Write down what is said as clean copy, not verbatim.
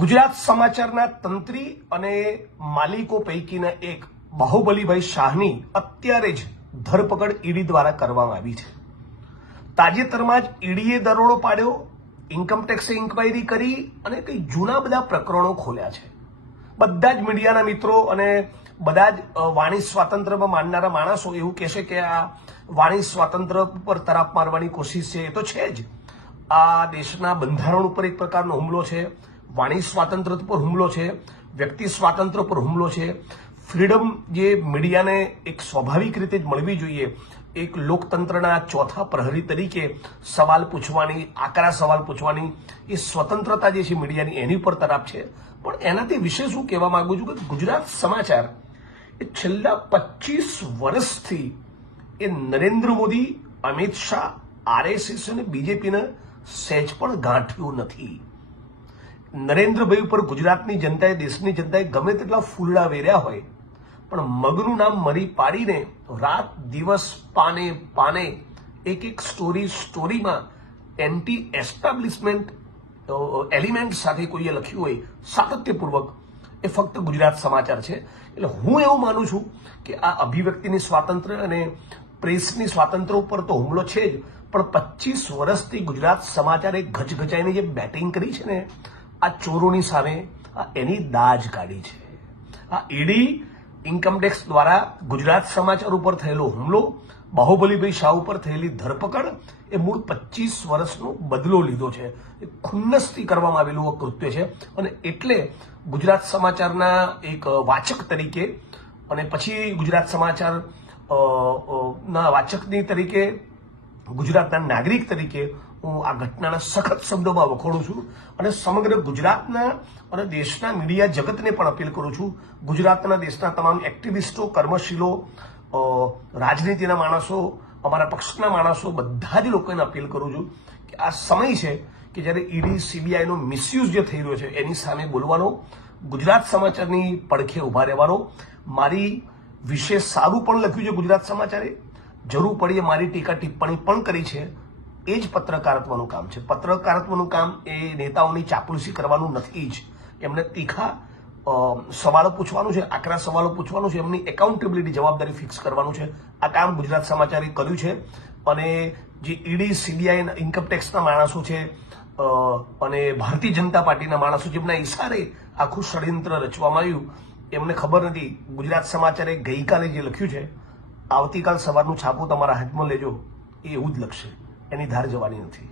ગુજરાત સમાચારના તંત્રી અને માલિકો પૈકીના એક બાહુબલીભાઈ શાહની અત્યારે જ ધરપકડ ઈડી દ્વારા કરવામાં આવી છે। તાજેતરમાં જ ઈડીએ દરોડો પાડ્યો, ઇન્કમટેક્સે ઇન્ક્વાયરી કરી અને કઈ જૂના બધા પ્રકરણો ખોલ્યા છે। બધા જ મીડિયાના મિત્રો અને બધા જ વાણી સ્વાતંત્ર્યમાં માનનારા માણસો એવું કહેશે કે આ વાણી સ્વાતંત્ર્ય પર તરાપ મારવાની કોશિશ છે। એ તો છે જ, આ દેશના બંધારણ ઉપર એક પ્રકારનો હુમલો છે, વાણી સ્વાતંત્ર્ય પર હુમલો છે, વ્યક્તિ સ્વાતંત્ર્ય પર હુમલો છે। ફ્રીડમ જે મીડિયાને એક સ્વાભાવિક રીતે જ મળવી જોઈએ, એક લોકતંત્રના ચોથા પ્રહરી તરીકે સવાલ પૂછવાની, આકરા સવાલ પૂછવાની એ સ્વતંત્રતા જે છે મીડિયાની, એની ઉપર તરાપ છે। પણ એનાથી વિશેષ હું કહેવા માંગુ છું કે ગુજરાત સમાચાર એ છેલ્લા 25 વર્ષથી એ નરેન્દ્ર મોદી, અમિત શાહ, આરએસએસ અને બીજેપીને સહેજ પણ ગાંઠ્યું નથી। નરેન્દ્રભાઈ ઉપર ગુજરાતની જનતાએ, દેશની જનતાએ ગમે તેટલા ફૂલડા વેર્યા હોય, પણ મગનું નામ મરી પાડીને રાત દિવસ પાને પાને એક સ્ટોરીમાં એન્ટી એસ્ટાબ્લિશમેન્ટ એલિમેન્ટ સાથે કોઈએ લખ્યું હોય સાતત્યપૂર્વક, એ ફક્ત ગુજરાત સમાચાર છે। એટલે હું એવું માનું છું કે આ અભિવ્યક્તિની સ્વાતંત્ર્ય અને પ્રેસની સ્વાતંત્ર્ય ઉપર તો હુમલો છે જ, પણ 25 વર્ષથી ગુજરાત સમાચારે ગચગચાઈને જે બેટિંગ કરી છે ને, આ ચોરોની સામે એની દાજ કાઢી છે। આ ઈડી ઇન્કમટેક્સ દ્વારા ગુજરાત સમાચાર ઉપર થયેલો હુમલો, બાહુબલીભાઈ શાહ ઉપર થયેલી ધરપકડ એ મૂળ 25 વર્ષનો બદલો લીધો છે। એ ખુન્નસથી કરવામાં આવેલું કૃત્ય છે અને એટલે ગુજરાત સમાચારના એક વાચક તરીકે અને પછી ગુજરાત સમાચાર ના વાચકની તરીકે, ગુજરાતના નાગરિક તરીકે હું આ ઘટનાના સખત શબ્દોમાં વખોડું છું અને સમગ્ર ગુજરાતના અને દેશના મીડિયા જગતને પણ અપીલ કરું છું, ગુજરાતના દેશના તમામ એક્ટિવિસ્ટો, કર્મશીલો, રાજનીતિના માણસો, અમારા પક્ષના માણસો, બધા જ લોકોને અપીલ કરું છું કે આ સમય છે કે જ્યારે ઈડી સીબીઆઈનો મિસયુઝ જે થઈ રહ્યો છે એની સામે બોલવાનો, ગુજરાત સમાચારની પડખે ઉભા રહેવાનો। મારી વિશે સારું પણ લખ્યું છે ગુજરાત સમાચારે, જરૂર પડીએ મારી ટીકા ટિપ્પણી પણ કરી છે। એ જ પત્રકારત્વનું કામ છે। પત્રકારત્વનું કામ એ નેતાઓની ચાપલુસી કરવાનું નથી જ, એમને તીખા સવાલો પૂછવાનું છે, આકરા સવાલો પૂછવાનું છે, એમની એકાઉન્ટેબિલિટી, જવાબદારી ફિક્સ કરવાનું છે। આ કામ ગુજરાત સમાચારે કર્યું છે અને જે ઈડી, સીબીઆઈ, ઇન્કમટેક્સના માણસો છે અને ભારતીય જનતા પાર્ટીના માણસો જેમના ઇશારે આખું ષડયંત્ર રચવામાં આવ્યું, એમને ખબર નથી। ગુજરાત સમાચારે ગઈકાલે જે લખ્યું છે, આવતીકાલ સવારનું છાપું તમારા હાથમાં લેજો, એ એવું જ લખશે, એની ધાર જવાની નથી।